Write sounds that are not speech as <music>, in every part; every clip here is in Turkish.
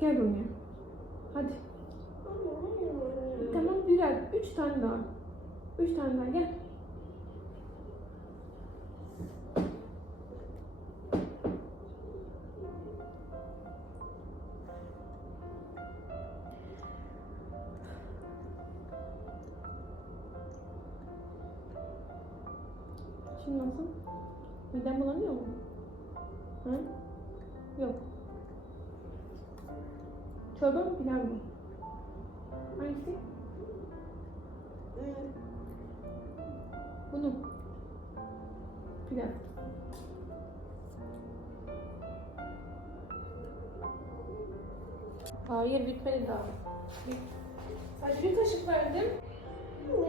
Gel buraya. Hadi. Tamam birer. Üç tane daha. Üç tane daha gel. Bunu. Pilav. Hayır bitmedi daha. Bir- Sadece bir kaşık verdim.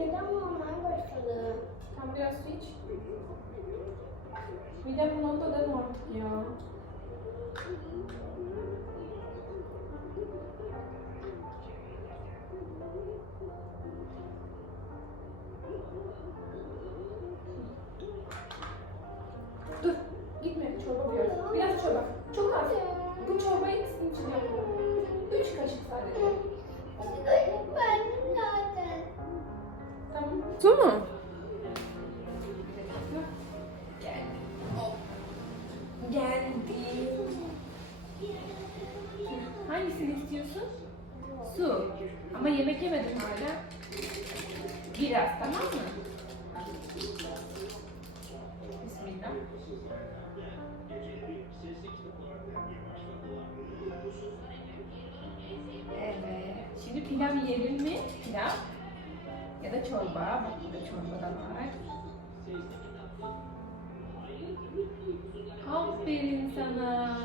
Neden normal başladı? Tam biraz su iç. Midem bulandı deme artık ya. Su mu? Gel. Geldi. Hangisini istiyorsun? Su. Ama yemek yemedim hala. Biraz tamam mı? Bismillah. Evet. Şimdi pilav yiyelim mi? Pilav. Ya da çorba. Bak burada çorba da var. Aferin sana.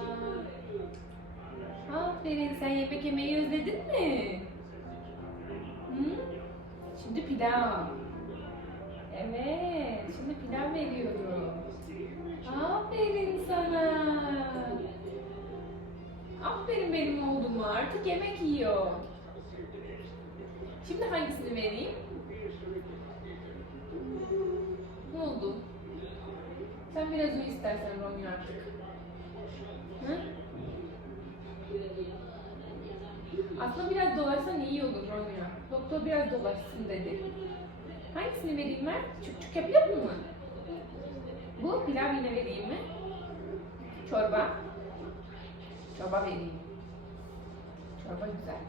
Aferin sen yemek yemeyi özledin mi? Hı? Şimdi pilav. Evet, şimdi pilav veriyorum. Aferin sana. Aferin benim oğluma artık yemek yiyor. Şimdi hangisini vereyim? Ne oldu? Sen biraz uyu istersen Romeo artık. Hı? Aslında biraz dolaşsan iyi olur Romeo. Doktor biraz dolaşsın dedi. Hangisini vereyim ben? Çuk çuk yapıyor mu? Bu pilav yine vereyim mi? Çorba. Çorba vereyim. Çorba güzel.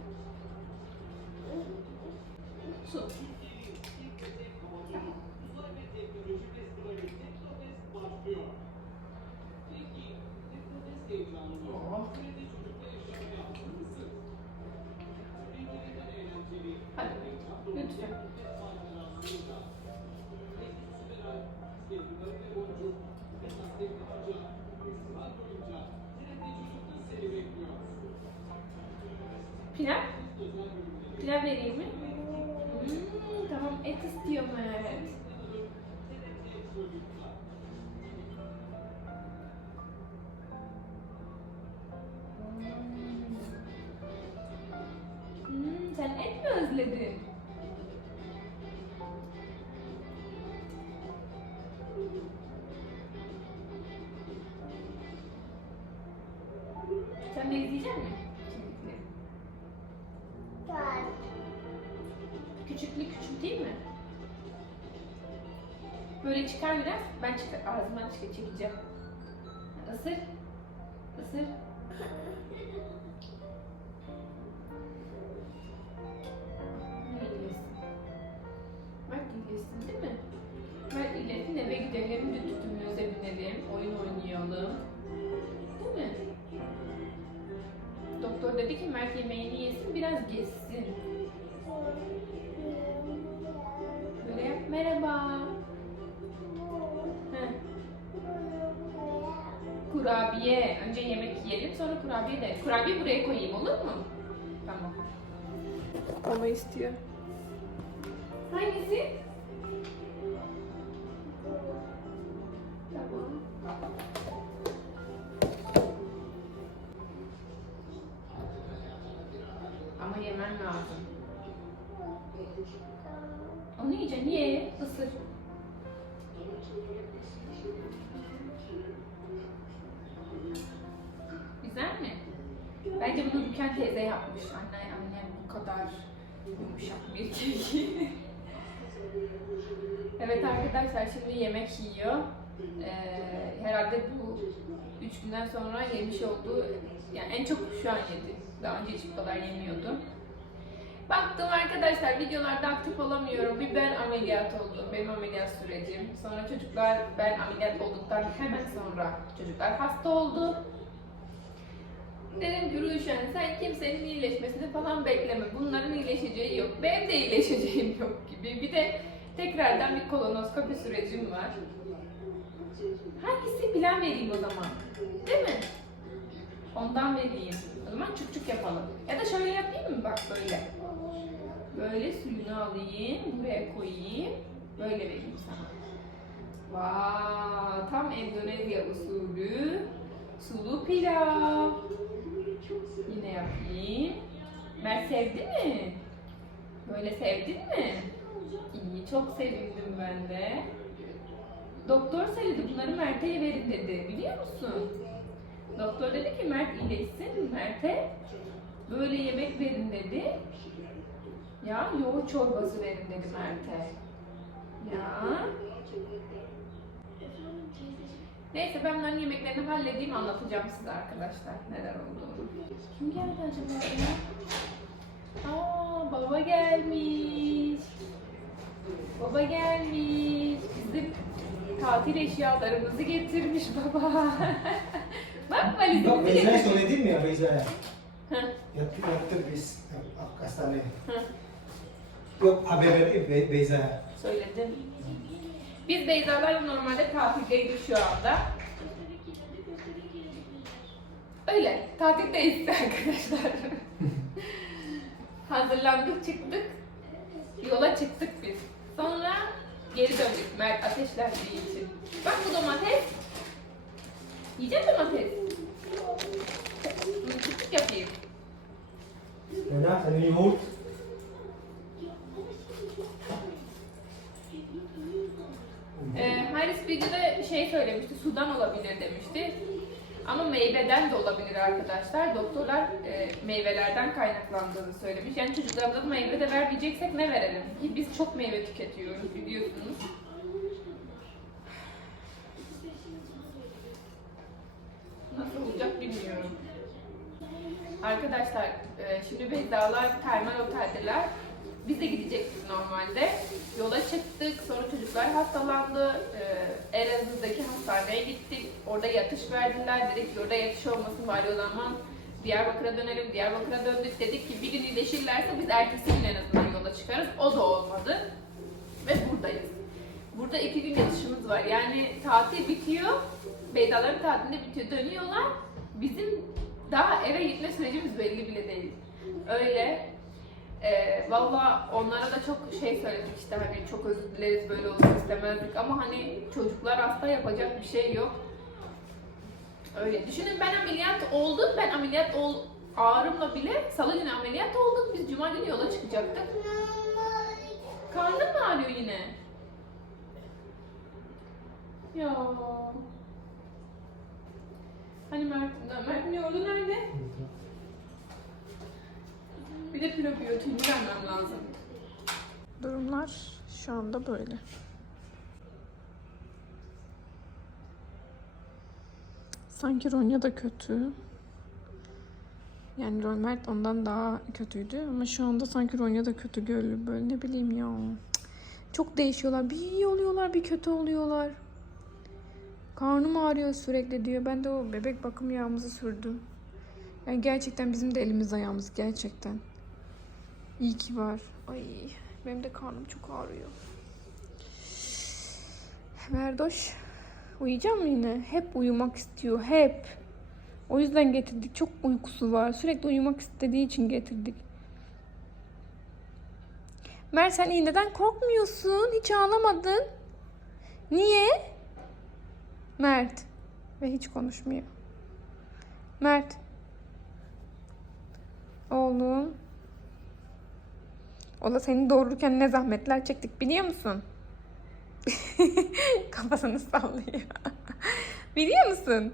Su. Et istiyorum evet. Çıkar biraz. Ben çıkar, ağzımdan çıkar, çekeceğim. Isır. Isır. Mert iyilesin değil mi? Mert iyilesin eve gidelim, düdüklümüze binelim, oyun oynayalım. Değil mi? Doktor dedi ki Mert yemeğini yesin, biraz gezsin. Kurabiye. Önce yemek yiyelim sonra kurabiye de. Kurabiye buraya koyayım olur mu? Tamam. Ama istiyor. Hangisi? Tamam. Ama yemen lazım. Onu yiyeceksin. Ye. Isır. Güzel mi? Bence bunu Büyürken teyze yapmış. Anne annem bu kadar yumuşak bir keki. <laughs> evet arkadaşlar şimdi yemek yiyor. Ee, herhalde bu üç günden sonra yemiş olduğu, yani en çok şu an yedi. Daha önce hiç bu kadar yemiyordu. Baktım arkadaşlar videolarda aktif olamıyorum. Bir ben ameliyat oldum. Benim ameliyat sürecim. Sonra çocuklar ben ameliyat olduktan hemen sonra çocuklar hasta oldu. Dedim ki Ruşen sen kimsenin iyileşmesini falan bekleme. Bunların iyileşeceği yok. Benim de iyileşeceğim yok gibi. Bir de tekrardan bir kolonoskopi sürecim var. Hangisi plan vereyim o zaman? Değil mi? Ondan vereyim. O zaman çuk çuk yapalım. Ya da şöyle yapayım mı? Bak böyle. Böyle suyunu alayım, buraya koyayım. Böyle vereyim sana. Vaa, tam Endonezya usulü sulu pilav. Yine yapayım. Mert sevdi mi? Böyle sevdin mi? İyi, çok sevindim ben de. Doktor söyledi bunları Mert'e verin dedi. Biliyor musun? Doktor dedi ki Mert iyileşsin. Mert'e böyle yemek verin dedi. Ya yoğurt çorbası verin dedi Mert'e. Ya. Neyse ben bunların yemeklerini halledeyim anlatacağım size arkadaşlar neler olduğunu. Kim geldi acaba ya? Aa baba gelmiş. Baba gelmiş. Bizim tatil eşyalarımızı getirmiş baba. <laughs> Bak valizimizi Beyza'ya getirmiş. söyledim ya Beyza'ya. Heh. Yattık biz hastaneye. Hı. Yok haber verdim Be- Beyza'ya. Söyledim. Biz Beyza'larla normalde tatildeydik şu anda. Öyle, tatildeyiz <laughs> arkadaşlar. Hazırlandık, çıktık. Yola çıktık biz. Sonra geri döndük Mert ateşlendiği için. Bak bu domates. Yiyecek domates. Bunu küçük yapayım. Nena senin yoğurt. Ee, Haris videoda şey söylemişti, sudan olabilir demişti. Ama meyveden de olabilir arkadaşlar. Doktorlar e, meyvelerden kaynaklandığını söylemiş. Yani çocuklarımıza meyve de vermeyeceksek ne verelim? Ki biz çok meyve tüketiyoruz biliyorsunuz. Nasıl olacak bilmiyorum. Arkadaşlar e, şimdi Beyza'lar termal oteldeler. Biz de gidecektik normalde. Yola çıktık. Sonra çocuklar hastalandı. Ee, Elazığ'daki hastaneye gittik. Orada yatış verdiler. Dedik ki orada yatış olmasın bari o zaman Diyarbakır'a dönelim. Diyarbakır'a döndük. Dedik ki bir gün iyileşirlerse biz ertesi gün en azından yola çıkarız. O da olmadı. Ve buradayız. Burada iki gün yatışımız var. Yani tatil bitiyor. Beydaların tatilinde bitiyor. Dönüyorlar. Bizim daha eve gitme sürecimiz belli bile değil. Öyle ee, Valla onlara da çok şey söyledik işte hani çok özür dileriz böyle olsun istemezdik ama hani çocuklar hasta yapacak bir şey yok. Öyle. Düşünün ben ameliyat oldum. Ben ameliyat ol ağrımla bile salı günü ameliyat olduk. Biz cuma günü yola çıkacaktık. Karnın mı ağrıyor yine? Ya. Hani Mert, Mert'in yoğurdu nerede? Bir de probiyotiğini vermem lazım. Durumlar şu anda böyle. Sanki Ronya da kötü. Yani Ron- Mert ondan daha kötüydü ama şu anda sanki Ronya da kötü görülür böyle ne bileyim ya. Çok değişiyorlar. Bir iyi oluyorlar, bir kötü oluyorlar. Karnım ağrıyor sürekli diyor. Ben de o bebek bakım yağımızı sürdüm. Yani gerçekten bizim de elimiz ayağımız gerçekten. İyi ki var. Ay benim de karnım çok ağrıyor. Merdoş uyuyacak mı yine? Hep uyumak istiyor. Hep. O yüzden getirdik. Çok uykusu var. Sürekli uyumak istediği için getirdik. Mer sen iğneden korkmuyorsun. Hiç ağlamadın. Niye? Mert. Ve hiç konuşmuyor. Mert. Oğlum. Ola seni doğururken ne zahmetler çektik biliyor musun? <laughs> Kafasını sallıyor. <laughs> biliyor musun?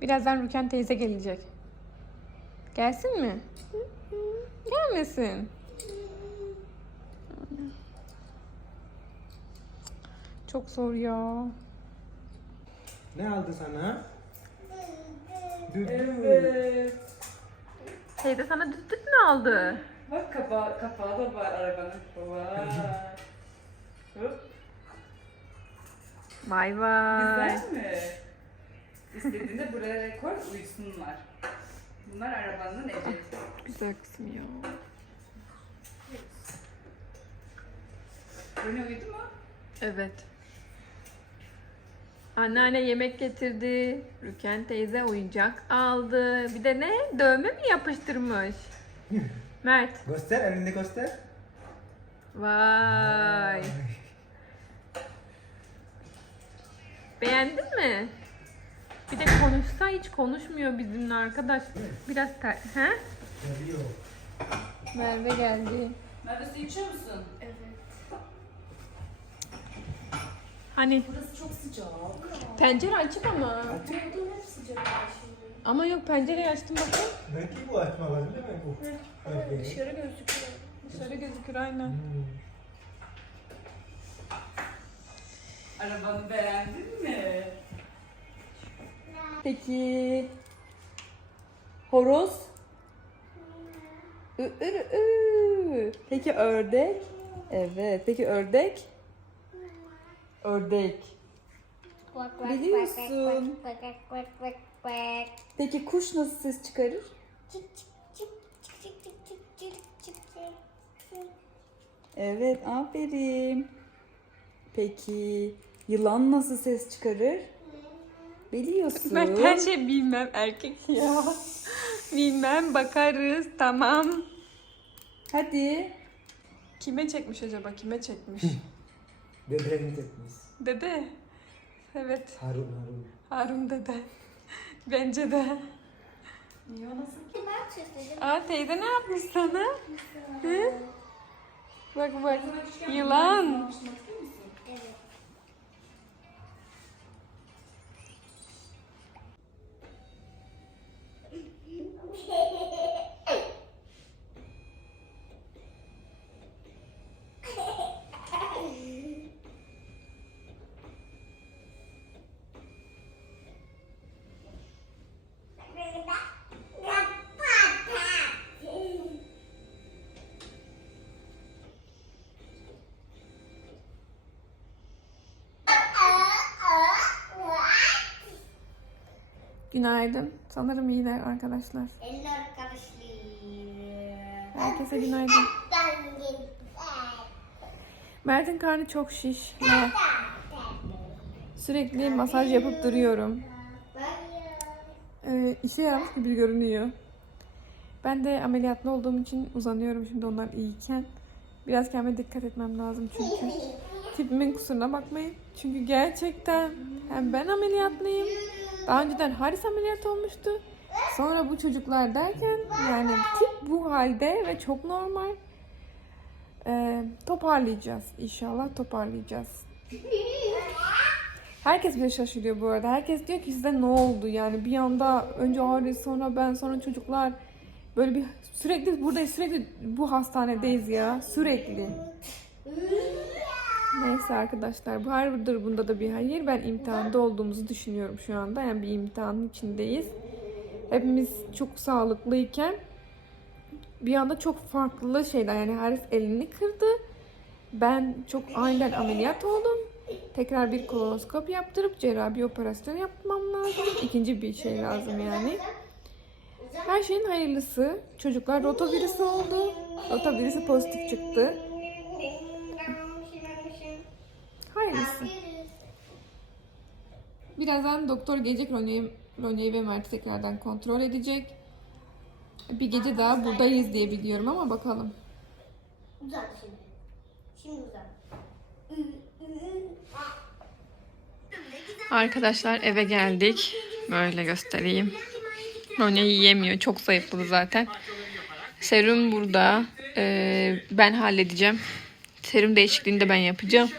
Birazdan Rüken teyze gelecek. Gelsin mi? Gelmesin. Çok zor ya. Ne aldı sana? Düdük. Evet. Teyze sana düt düt mü aldı? Bak kapağı, kapağı da var arabanın. Vay. Hop. Vay vay. Güzel mi? İstediğinde buraya koy uyusunlar. Bunlar arabanın evi. Güzel kısmı ya. Rene uyudu mu? Evet. Anneanne yemek getirdi. Rüken teyze oyuncak aldı. Bir de ne? Dövme mi yapıştırmış? <laughs> Mert. Göster, elinde göster. Vay. Beğendin mi? Bir de konuşsa hiç konuşmuyor bizimle arkadaş. Biraz ter... He? Merve geldi. Merve su içiyor musun? Hani Burası çok sıcak. pencere açık ama. Açık. hep sıcak. Ama yok pencereyi açtım bakın. Belki bu açma var değil mi bu? Evet. Dışarı gözüküyor. Dışarı gözükür aynen. Hmm. Arabanı beğendin mi? Peki horoz? Ü, ü, ü. Peki ördek? Evet. Peki ördek? Ördek. Quack, quack, Biliyorsun. quack, quack, quack, quack, quack. Peki kuş nasıl ses çıkarır? Çık, çık, çık, çık, çık, çık, çık, çık, çık, çık. Evet, aferin. Peki yılan nasıl ses çıkarır? Biliyorsun. Ben her şey bilmem erkek ya. <laughs> bilmem bakarız tamam. Hadi. Kime çekmiş acaba kime çekmiş? <laughs> Dedeni tekmiş. dede. Evet Harun Harun. Harun dede. Bence de. Niye o nasıl? Ben çözdüm. Aa teyze ne yapmış sana? Hı? Bak bak yılan. Evet. Günaydın. Sanırım iyiler arkadaşlar. Eller arkadaşlar. Herkese günaydın. Mert'in karnı çok şiş. Ya. Sürekli masaj yapıp duruyorum. Ee, işe yaramış gibi görünüyor. Ben de ameliyatlı olduğum için uzanıyorum şimdi onlar iyiyken. Biraz kendime dikkat etmem lazım çünkü. Tipimin kusuruna bakmayın. Çünkü gerçekten hem ben ameliyatlıyım. Daha önceden Haris ameliyat olmuştu. Sonra bu çocuklar derken yani tip bu halde ve çok normal. Ee, toparlayacağız. İnşallah toparlayacağız. Herkes bile şaşırıyor bu arada. Herkes diyor ki size ne oldu? Yani bir anda önce Haris sonra ben sonra çocuklar böyle bir sürekli buradayız sürekli bu hastanedeyiz ya sürekli. Neyse arkadaşlar bu her durumda da bir hayır. Ben imtihanda olduğumuzu düşünüyorum şu anda. Yani bir imtihanın içindeyiz. Hepimiz çok sağlıklıyken bir anda çok farklı şeyler. Yani Haris elini kırdı. Ben çok aniden ameliyat oldum. Tekrar bir kolonoskop yaptırıp cerrahi operasyon yapmam lazım. İkinci bir şey lazım yani. Her şeyin hayırlısı. Çocuklar rotavirüsü oldu. Rotavirüsü pozitif çıktı. Hayırlısı. Birazdan doktor gelecek Ronya'yı Ronya'yı ve Mert'i tekrardan kontrol edecek. Bir gece daha buradayız diye biliyorum ama bakalım. Uzat şimdi. Şimdi uzat. Arkadaşlar eve geldik. Böyle göstereyim. Ronya yiyemiyor. Çok zayıfladı zaten. Serum burada. Ee, ben halledeceğim. Serum değişikliğini de ben yapacağım.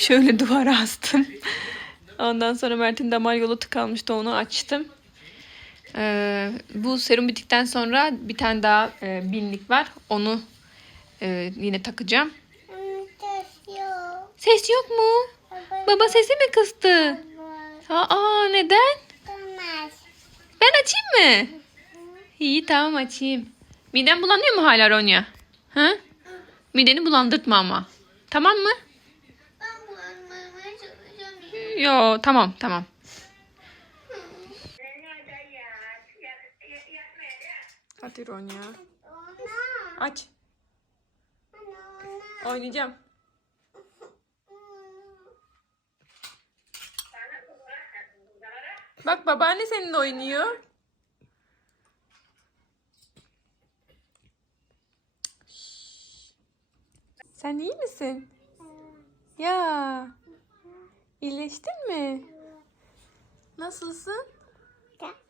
Şöyle duvara astım. Ondan sonra Mert'in damar yolu tıkanmıştı. Onu açtım. Ee, bu serum bittikten sonra bir tane daha e, binlik var. Onu e, yine takacağım. Ses yok. Ses yok mu? Baba. Sesi mi kıstı? Aa neden? Ben açayım mı? İyi tamam açayım. Miden bulanıyor mu hala Ronya? Ha? Mideni bulandırtma ama. Tamam mı? Ben bu anlamaya çalışacağım. Yo tamam tamam. Hadi Ronya. Aç. Oynayacağım. Bak babaanne seninle oynuyor. Sen iyi misin? Ya. İyileştin mi? Nasılsın?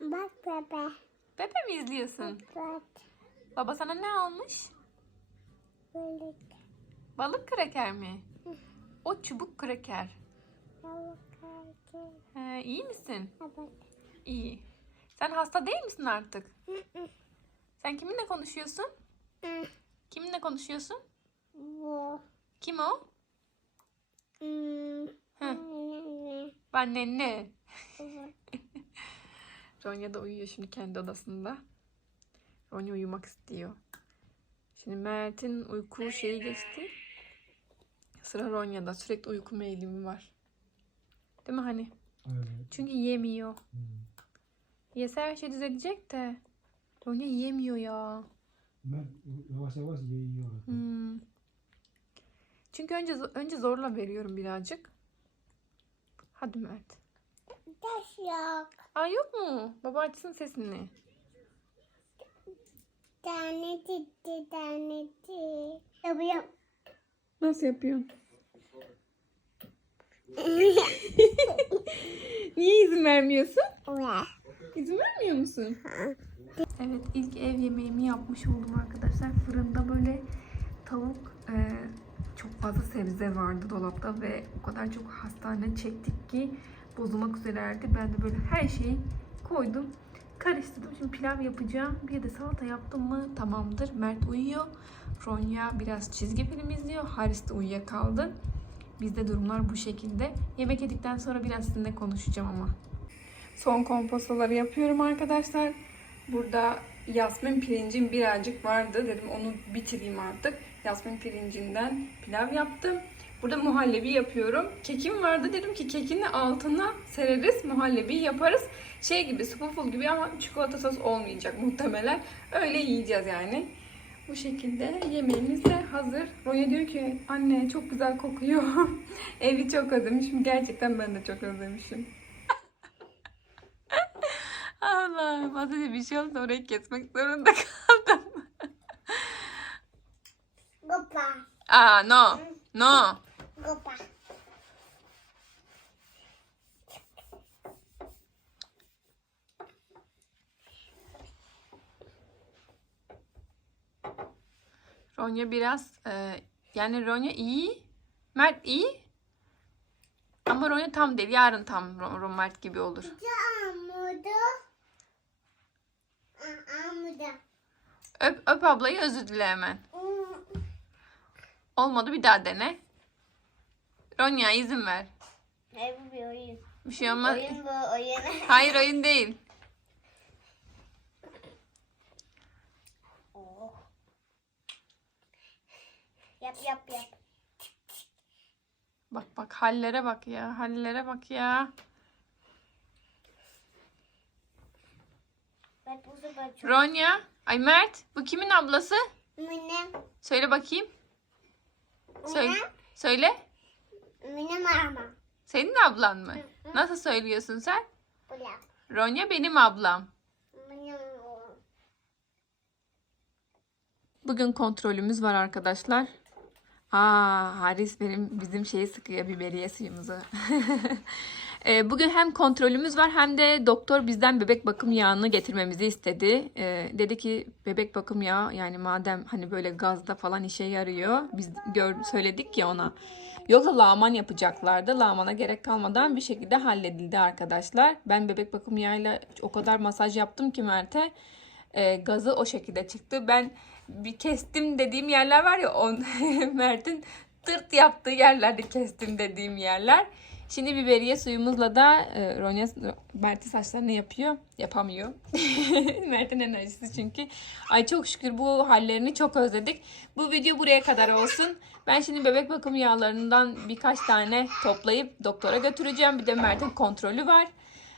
Bak baba. Bebe mi izliyorsun? Bak. Baba sana ne almış? Böyle. Balık kraker mi? O çubuk kraker. Tavuk kaydı. He, iyi misin? Evet. İyi. Sen hasta değil misin artık? Sen kiminle konuşuyorsun? Kiminle konuşuyorsun? Bu. Kim o? Hmm. Hı. Annenle. Evet. Ronya da uyuyor şimdi kendi odasında. Ronya uyumak istiyor. Şimdi Mert'in uyku şeyi geçti. Sıra Ronya'da. Sürekli uyku eğilimi var. Değil mi hani? Evet. Çünkü yemiyor. Hmm. Yese her şey düzelecek de. Ronya yemiyor ya. Ben yavaş yavaş yiyorum. Hmm. Çünkü önce önce zorla veriyorum birazcık. Hadi Mert. Taş yok. Aa yok mu? Baba açsın sesini. Tane gitti, tane gitti. Yapıyorum. Nasıl yapıyorsun? <laughs> Niye izin vermiyorsun? İzin vermiyor musun? Evet ilk ev yemeğimi yapmış oldum arkadaşlar. Fırında böyle tavuk e, çok fazla sebze vardı dolapta ve o kadar çok hastane çektik ki bozulmak üzereydi. Ben de böyle her şeyi koydum. Karıştırdım. Şimdi pilav yapacağım. Bir de salata yaptım mı tamamdır. Mert uyuyor. Ronya biraz çizgi film izliyor. Haris de uyuyakaldı. Bizde durumlar bu şekilde. Yemek yedikten sonra biraz sizinle konuşacağım ama. Son kompostoları yapıyorum arkadaşlar. Burada yasmin pirincim birazcık vardı. Dedim onu bitireyim artık. Yasmin pirincinden pilav yaptım. Burada muhallebi yapıyorum. Kekim vardı. Dedim ki kekin de altına sereriz. Muhallebi yaparız. Şey gibi, spooful gibi ama çikolata sos olmayacak muhtemelen. Öyle yiyeceğiz yani. Bu şekilde yemeğimiz de hazır. Ronya diyor ki anne çok güzel kokuyor. <laughs> Evi çok özlemişim. Gerçekten ben de çok özlemişim. <laughs> Allah az bir şey oldu orayı kesmek zorunda <laughs> kaldım. Gopa. Aa no. No. Gopa. Ronya biraz e, yani Ronya iyi. Mert iyi. Ama Ronya tam değil. Yarın tam Ro- Ro- Mert gibi olur. Amudu. Amudu. Öp, öp ablayı özür dile hemen. Olmadı bir daha dene. Ronya izin ver. Ne bu bir oyun? Bir şey olmaz. Oyun bu oyun. <laughs> Hayır oyun değil. Oh. Yap yap yap. Bak bak hallere bak ya. Hallere bak ya. Bak bu sefer çok. Ronya. Ay Mert. Bu kimin ablası? Minem. Söyle bakayım. Söyle. Söyle. Minem ama. Senin ablan mı? Nasıl söylüyorsun sen? Ronya benim ablam. Bugün kontrolümüz var arkadaşlar. Aa Haris benim bizim şeyi sıkıyor biberiye suyumuzu. <laughs> Ee, bugün hem kontrolümüz var hem de doktor bizden bebek bakım yağını getirmemizi istedi. Ee, dedi ki bebek bakım yağı yani madem hani böyle gazda falan işe yarıyor. Biz gör, söyledik ya ona. Yoksa lağman yapacaklardı. Lağmana gerek kalmadan bir şekilde halledildi arkadaşlar. Ben bebek bakım yağıyla o kadar masaj yaptım ki Mert'e. Ee, gazı o şekilde çıktı. Ben bir kestim dediğim yerler var ya on <laughs> Mert'in tırt yaptığı yerlerde kestim dediğim yerler. Şimdi biberiye suyumuzla da e, Ronya Mert'in saçlarını yapıyor. Yapamıyor. <laughs> Mert'in enerjisi çünkü. Ay çok şükür bu hallerini çok özledik. Bu video buraya kadar olsun. Ben şimdi bebek bakım yağlarından birkaç tane toplayıp doktora götüreceğim. Bir de Mert'in kontrolü var.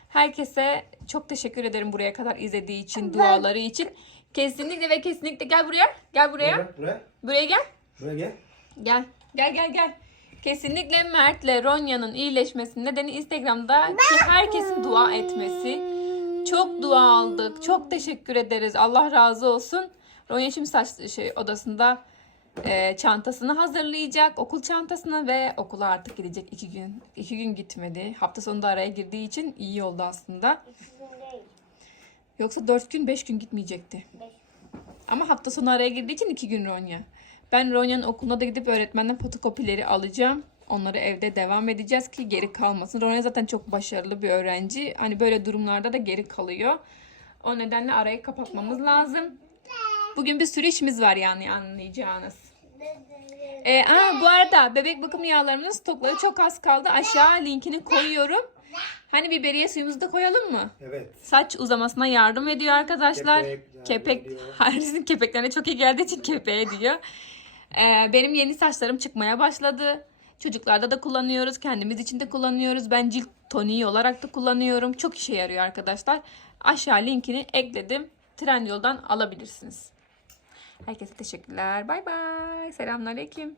Herkese çok teşekkür ederim buraya kadar izlediği için, duaları için. Kesinlikle ve kesinlikle gel buraya. Gel buraya. Buraya, buraya, Buraya gel. buraya gel. Gel. Gel gel gel. Kesinlikle Mert'le Ronya'nın iyileşmesinin nedeni Instagram'da ki herkesin dua etmesi. Çok dua aldık. Çok teşekkür ederiz. Allah razı olsun. Ronya şimdi saç şey odasında e, çantasını hazırlayacak. Okul çantasını ve okula artık gidecek iki gün. iki gün gitmedi. Hafta sonunda araya girdiği için iyi oldu aslında. Yoksa dört gün beş gün gitmeyecekti. Ama hafta sonu araya girdiği için iki gün Ronya. Ben Ronya'nın okuluna da gidip öğretmenden fotokopileri alacağım. Onları evde devam edeceğiz ki geri kalmasın. Ronya zaten çok başarılı bir öğrenci. Hani böyle durumlarda da geri kalıyor. O nedenle arayı kapatmamız lazım. Bugün bir sürü işimiz var yani anlayacağınız. Ee, aa, bu arada bebek bakım yağlarımızın stokları çok az kaldı. Aşağı linkini koyuyorum. Hani biberiye suyumuzu da koyalım mı? Evet. Saç uzamasına yardım ediyor arkadaşlar. Kepek Kepek. Haris'in <laughs> kepeklerine çok iyi geldiği için kepeğe diyor. Ee, benim yeni saçlarım çıkmaya başladı. Çocuklarda da kullanıyoruz. Kendimiz için de kullanıyoruz. Ben cilt toniği olarak da kullanıyorum. Çok işe yarıyor arkadaşlar. Aşağı linkini ekledim. Trendyol'dan alabilirsiniz. Herkese teşekkürler. Bay bay. Selamünaleyküm.